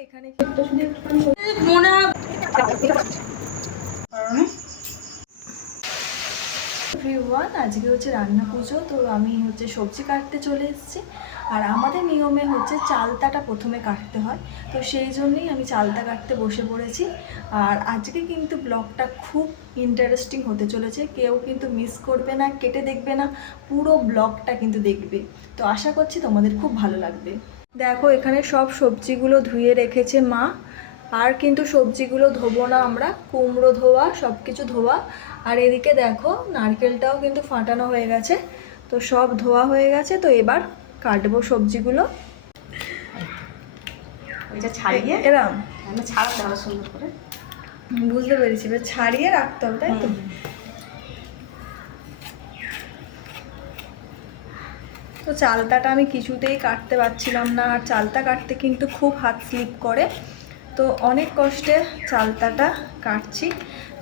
এখানে মনে হয় এভরিওয়ান, আজকে হচ্ছে রান্না পুজো। তো আমি হচ্ছে সবজি কাটতে চলে এসেছি। আর আমাদের নিয়মে হচ্ছে চালতাটা প্রথমে কাটতে হয়, তো সেই জন্যই আমি চালতা কাটতে বসে পড়েছি। আর আজকে কিন্তু ব্লগটা খুব ইন্টারেস্টিং হতে চলেছে, কেউ কিন্তু মিস করবে না, কেটে দেখবে না, পুরো ব্লগটা কিন্তু দেখবে। তো আশা করছি তোমাদের খুব ভালো লাগবে। দেখো এখানে সব সবজিগুলো ধুয়ে রেখেছে মা। আর কিন্তু সবজিগুলো ধোবো না আমরা, কুমড়ো ধোয়া, সব কিছু ধোয়া। আর এদিকে দেখো নারকেলটাও কিন্তু ফাটানো হয়ে গেছে। তো সব ধোয়া হয়ে গেছে, তো এবার কাটবো সবজিগুলো। ওইটা ছাড়িয়ে এরম ছাড়াতে হবে সুন্দর করে। বুঝতে পেরেছি, এবার ছাড়িয়ে রাখতে হবে, তাই তো? তো চালতাটা আমি কিছুতেই কাটতে পারছিলাম না, আর চালতা কাটতে কিন্তু খুব হাত স্লিপ করে। তো অনেক কষ্টে চালতাটা কাটছি।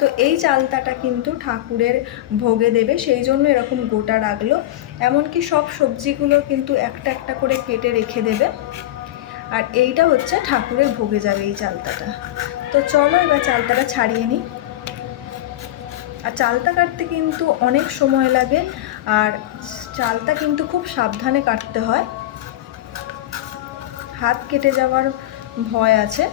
তো এই চালতাটা কিন্তু ঠাকুরের ভোগে দেবে, সেই জন্য এরকম গোটা রাখলো। এমনকি সব সবজিগুলো কিন্তু একটা একটা করে কেটে রেখে দেবে। আর এইটা হচ্ছে ঠাকুরের ভোগে যাবে এই চালতাটা। তো চলো এবার চালতাটা ছাড়িয়ে নিই। আর চালতা কাটতে কিন্তু অনেক সময় লাগে, আর চালতা কিন্তু খুব সাবধানে কাটতে হয়, হাত কেটে যাওয়ার ভয় আছে।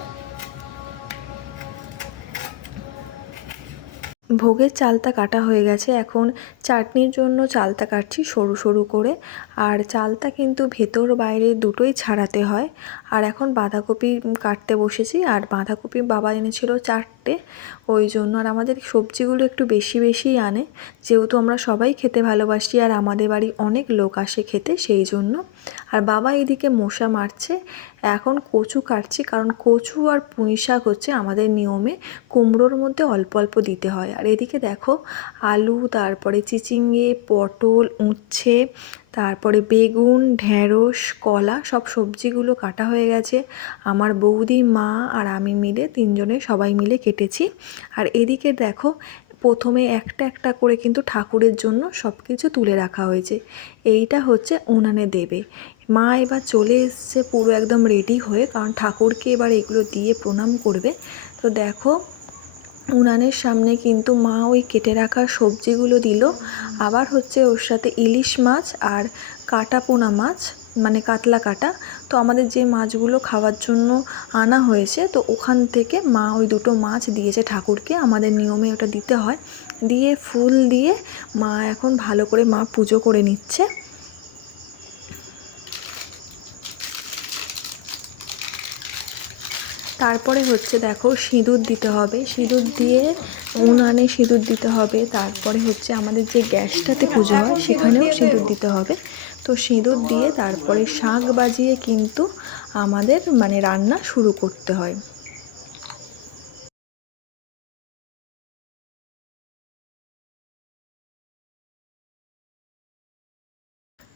ভোগের চালতা কাটা হয়ে গেছে, এখন চাটনির জন্য চালতা কাটছি সরু সরু করে। আর চালতা কিন্তু ভেতর বাইরে দুটোই ছাড়াতে হয়। আর এখন বাঁধাকপি কাটতে বসেছি, আর বাঁধাকপি বাবা এনেছিল 4টে, ওই জন্য। আর আমাদের সবজিগুলো একটু বেশি বেশিই আনে, যেহেতু আমরা সবাই খেতে ভালোবাসি আর আমাদের বাড়ি অনেক লোক আসে খেতে, সেই জন্য। আর বাবা এদিকে মশা মারছে। এখন কচু কাটছি, কারণ কচু আর পুঁই শাক হচ্ছে আমাদের নিয়মে কুমড়োর মধ্যে অল্প অল্প দিতে হয়। আর এদিকে দেখো আলু, তারপরে চিচিঙ্গে, পটল, উচ্ছে, তারপরে বেগুন, ঢ্যাঁড়স, কলা, সব সবজিগুলো কাটা হয়ে গেছে। আমার বৌদি, মা আর আমি মিলে তিনজনে সবাই মিলে কেটেছি। আর এদিকে দেখো প্রথমে একটা একটা করে কিন্তু ঠাকুরের জন্য সব কিছু তুলে রাখা হয়েছে। এইটা হচ্ছে উনানে দেবে। মা এবার চলে এসছে পুরো একদম রেডি হয়ে, কারণ ঠাকুরকে এবার এগুলো দিয়ে প্রণাম করবে। তো দেখো উনানের সামনে কিন্তু মা ওই কেটে রাখা সবজিগুলো দিল, আবার হচ্ছে ওর সাথে ইলিশ মাছ আর কাটা পোনা মাছ, মানে কাতলা কাটা। তো আমাদের যে মাছগুলো খাওয়ার জন্য আনা হয়েছে, তো ওখান থেকে মা ওই দুটো মাছ দিয়েছে ঠাকুরকে, আমাদের নিয়মে ওটা দিতে হয়। দিয়ে ফুল দিয়ে মা এখন ভালো করে মা পুজো করে নিচ্ছে। তারপরে হচ্ছে দেখো সিঁদুর দিতে হবে, সিঁদুর দিয়ে উনানে সিঁদুর দিতে হবে। তারপরে হচ্ছে আমাদের যে গ্যাসটাতে পুজো হয় সেখানেও সিঁদুর দিতে হবে। তো সিঁদুর দিয়ে তারপরে শাঁখ বাজিয়ে কিন্তু আমাদের মানে রান্না শুরু করতে হয়।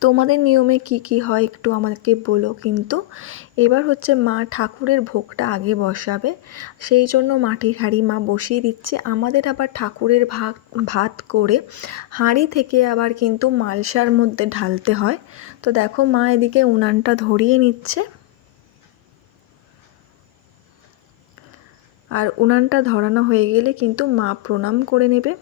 তোমাদের নিয়মে কি কি হয় একটু আমাকে বলো কিন্তু। এবার হচ্ছে মা ঠাকুরের ভোগটা আগে বসাবে, সেই জন্য মাটির হাঁড়ি মা বসিয়ে দিচ্ছে। আমাদের আবার ঠাকুরের ভাত করে হাঁড়ি থেকে আবার কিন্তু মালসার মধ্যে ঢালতে হয়। তো দেখো মা এদিকে উনানটা ধরিয়ে নিচ্ছে। আর উনানটা ধরানো হয়ে গেলে কিন্তু মা প্রণাম করে নেবে।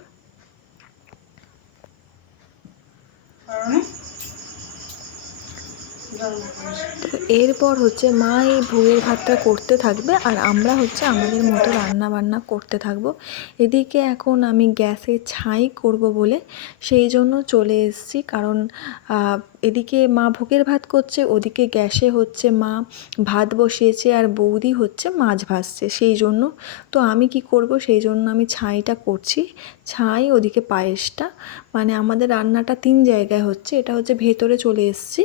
তো এরপর হচ্ছে মা এই ভোগের ভাতটা করতে থাকবে, আর আমরা হচ্ছে আমাদের মতো রান্না বান্না করতে থাকবো। এদিকে এখন আমি গ্যাসে ছাই করব বলে সেই জন্য চলে এসেছি, কারণ এদিকে মা ভোগের ভাত করছে, ওদিকে গ্যাসে হচ্ছে মা ভাত বসিয়েছে, আর বৌদি হচ্ছে মাছ ভাজছে, সেই জন্য। তো আমি কি করব, সেই জন্য আমি ছাইটা করছি। ছাই ওদিকে পায়েসটা, মানে আমাদের রান্নাটা 3 জায়গায় হচ্ছে, এটা হচ্ছে ভেতরে চলে এসেছি।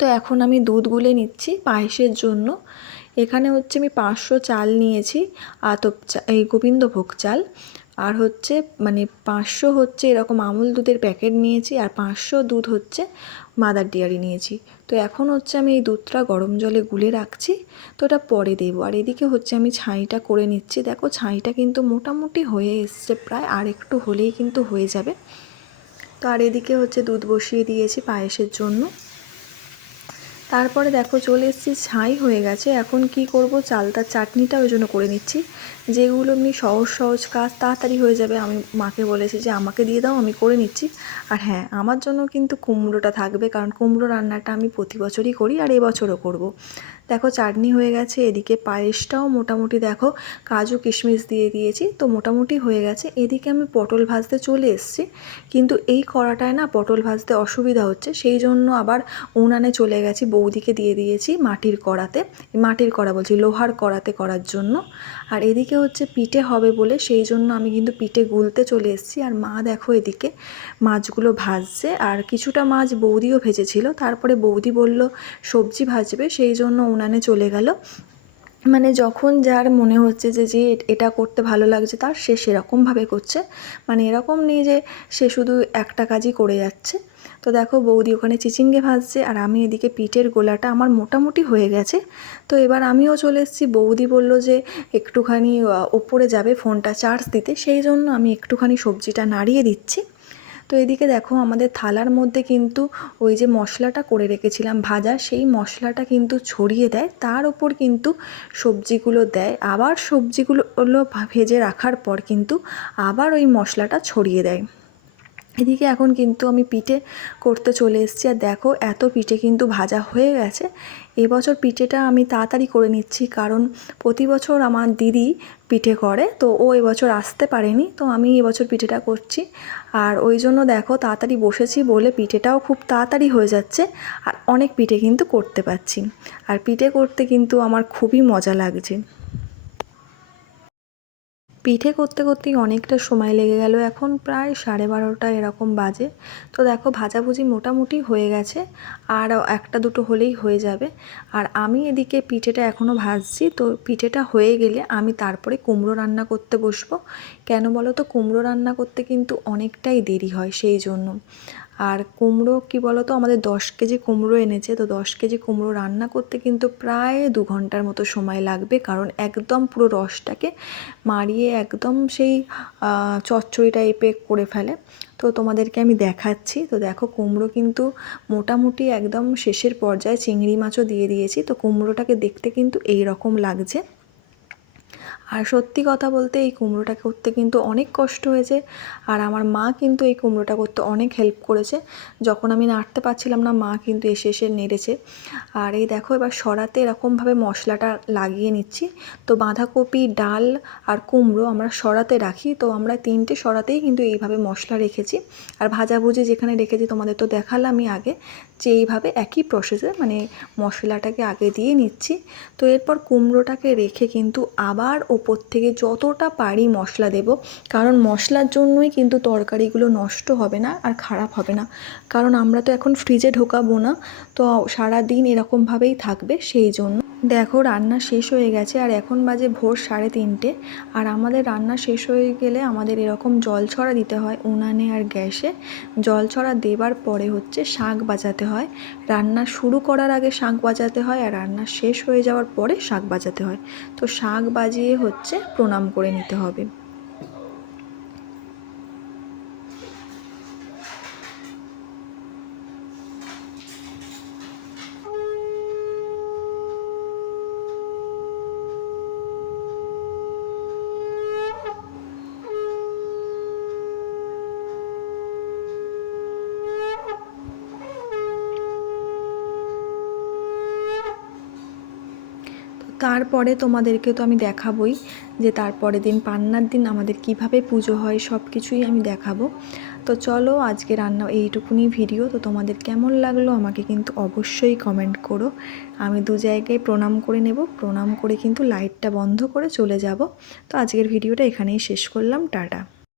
তো এখন আমি দুধ গুলে নিচ্ছি পায়েসের জন্য। এখানে হচ্ছে আমি 500 চাল নিয়েছি, আতপ এই গোবিন্দভোগ চাল। আর হচ্ছে মানে 500 হচ্ছে এরকম আমুল দুধের প্যাকেট নিয়েছি, আর 500 দুধ হচ্ছে মাদার ডেয়ারি নিয়েছি। তো এখন হচ্ছে আমি এই দুধটা গরম জলে গুলে রাখছি, তো ওটা পরে দেবো। আর এদিকে হচ্ছে আমি ছাইটা করে নিচ্ছি। দেখো ছাইটা কিন্তু মোটামুটি হয়ে এসছে প্রায়, আর একটু হলেই কিন্তু হয়ে যাবে। তো আর এদিকে হচ্ছে দুধ বসিয়ে দিয়েছি পায়েসের জন্য। তারপরে দেখো চলে এসেছি, ছাই হয়ে গেছে। এখন কি করব, চালতার চাটনিটা ওই জন্য করে নিচ্ছি, যেগুলো এমনি সহজ সহজ কাজ তাড়াতাড়ি হয়ে যাবে। আমি মাকে বলেছি যে আমাকে দিয়ে দাও, আমি করে নিচ্ছি। আর হ্যাঁ, আমার জন্য কিন্তু কুমড়োটা থাকবে, কারণ কুমড়ো রান্নাটা আমি প্রতি বছরই করি আর এবছরও করব। দেখো চাটনি হয়ে গেছে, এদিকে পায়েসটাও মোটামুটি দেখো কাজু কিশমিশ দিয়ে দিয়েছি, তো মোটামুটি হয়ে গেছে। এদিকে আমি পটল ভাজতে চলে এসেছি, কিন্তু এই কড়াটায় না পটল ভাজতে অসুবিধা হচ্ছে, সেই জন্য আবার উনানে চলে গেছি, বৌদিকে দিয়ে দিয়েছি মাটির কড়াতে, মাটির কড়া বলছি, লোহার কড়াতে করার জন্য। আর এদিকে হচ্ছে পিঠে হবে বলে সেই জন্য আমি কিন্তু পিঠে গুলতে চলে এসেছি। আর মা দেখো এদিকে মাছগুলো ভাজছে, আর কিছুটা মাছ বৌদিও ভেজেছিল। তারপরে বৌদি বলল সবজি ভাজবে, সেই জন্য উনানে চলে গেল। মানে যখন যার মনে হচ্ছে যে এটা করতে ভালো লাগছে তার, সে সেরকমভাবে করছে। মানে এরকম নেই যে সে শুধু একটা কাজই করে যাচ্ছে। তো দেখো বৌদি ওখানে চিচিঙ্গে ভাজছে, আর আমি এদিকে পিঠের গোলাটা আমার মোটামুটি হয়ে গেছে। তো এবার আমিও চলে এসেছি। বৌদি বলল যে একটুখানি ওপরে যাবে ফোনটা চার্জ দিতে, সেই জন্য আমি একটুখানি সবজিটা নাড়িয়ে দিচ্ছি। তো এদিকে দেখো আমাদের থালার মধ্যে কিন্তু ওই যে মশলাটা করে রেখেছিলাম ভাজা, সেই মশলাটা কিন্তু ছড়িয়ে দেয়, তার ওপর কিন্তু সবজিগুলো দেয়, আবার সবজিগুলো ভেজে রাখার পর কিন্তু আবার ওই মশলাটা ছড়িয়ে দেয়। এদিকে এখন কিন্তু আমি পিঠে করতে চলে এসেছি, আর দেখো এত পিঠে কিন্তু ভাজা হয়ে গেছে। এবছর পিঠেটা আমি তাড়াতাড়ি করে নিচ্ছি, কারণ প্রতি বছর আমার দিদি পিঠে করে, তো ও এবছর আসতে পারেনি, তো আমি এবছর পিঠেটা করছি। আর ওই জন্য দেখো তাড়াতাড়ি বসেছি বলে পিঠেটাও খুব তাড়াতাড়ি হয়ে যাচ্ছে, আর অনেক পিঠে কিন্তু করতে পারছি। আর পিঠে করতে কিন্তু আমার খুবই মজা লাগছে। পিঠে করতে করতেই অনেকটা সময় লেগে গেল, এখন প্রায় 12:30 এরকম বাজে। তো দেখো ভাজাভুজি মোটামুটি হয়ে গেছে, আর একটা দুটো হলেই হয়ে যাবে। আর আমি এদিকে পিঠেটা এখনও ভাজছি, তো পিঠেটা হয়ে গেলে আমি তারপরে কুমড়ো রান্না করতে বসবো। কেন বলো তো, কুমড়ো রান্না করতে কিন্তু অনেকটাই দেরি হয়, সেই জন্য। আর কুমড়ো কি বলো তো, আমাদের 10 কেজি কুমড়ো এনেছে, তো 10 কেজি কুমড়ো রান্না করতে কিন্তু প্রায় 2 ঘন্টার মতো সময় লাগবে, কারণ একদম পুরো রসটাকে মারিয়ে একদম সেই চচ্চড়ি টাইপের করে ফেলে। তো তোমাদেরকে আমি দেখাচ্ছি। তো দেখো কুমড়ো কিন্তু মোটামুটি একদম শেষের পর্যায়ে, চিংড়ি মাছও দিয়ে দিয়েছি, তো কুমড়োটাকে দেখতে কিন্তু এই রকম লাগছে। আর সত্যি কথা বলতে এই কুমড়োটা করতে কিন্তু অনেক কষ্ট হয়েছে, আর আমার মা কিন্তু এই কুমড়োটা করতে অনেক হেল্প করেছে। যখন আমি নাড়তে পারছিলাম না, মা কিন্তু এসে এসে নেড়েছে। আর এই দেখো এবার সরাতে এরকমভাবে মশলাটা লাগিয়ে নিচ্ছি। তো বাঁধাকপি, ডাল আর কুমড়ো আমরা সরাতে রাখি, তো আমরা 3টে সরাতেই কিন্তু এইভাবে মশলা রেখেছি। আর ভাজাভুজি যেখানে রেখেছি তোমাদের তো দেখালামই আগে, যে এইভাবে একই প্রসেসে মানে মশলাটাকে আগে দিয়ে নিচ্ছি। তো এরপর কুমড়োটাকে রেখে কিন্তু আবার ওপর থেকে যতটা পারি মশলা দেব, কারণ মশলার জন্যই কিন্তু তরকারিগুলো নষ্ট হবে না আর খারাপ হবে না, কারণ আমরা তো এখন ফ্রিজে ঢোকাবো না, তো সারা দিন এরকমভাবেই থাকবে, সেই জন্য। দেখো রান্না শেষ হয়ে গেছে, আর এখন বাজে ভোর 3:30। আর আমাদের রান্না শেষ হয়ে গেলে আমাদের এরকম জল ছড়া দিতে হয় উনানে আর গ্যাসে। জল ছড়া দেবার পরে হচ্ছে শাঁখ বাজাতে হয়, রান্না শুরু করার আগে শাঁখ বাজাতে হয়, আর রান্না শেষ হয়ে যাওয়ার পরে শাঁখ বাজাতে হয়। তো শাঁখ বাজিয়ে হচ্ছে প্রণাম করে নিতে হবে। তারপরে তোমাদেরকে তো আমি দেখাবই যে তারপরের দিন পান্নার দিন আমাদের কিভাবে পুজো হয়, সব কিছুই আমি দেখাবো। তো চলো আজকে রান্না এইটুকুনি ভিডিও। তো তোমাদের কেমন লাগলো আমাকে কিন্তু অবশ্যই কমেন্ট করো। আমি 2 জায়গায় প্রণাম করে নেব, প্রণাম করে কিন্তু লাইটটা বন্ধ করে চলে যাব। তো আজকের ভিডিওটা এখানেই শেষ করলাম, টাটা।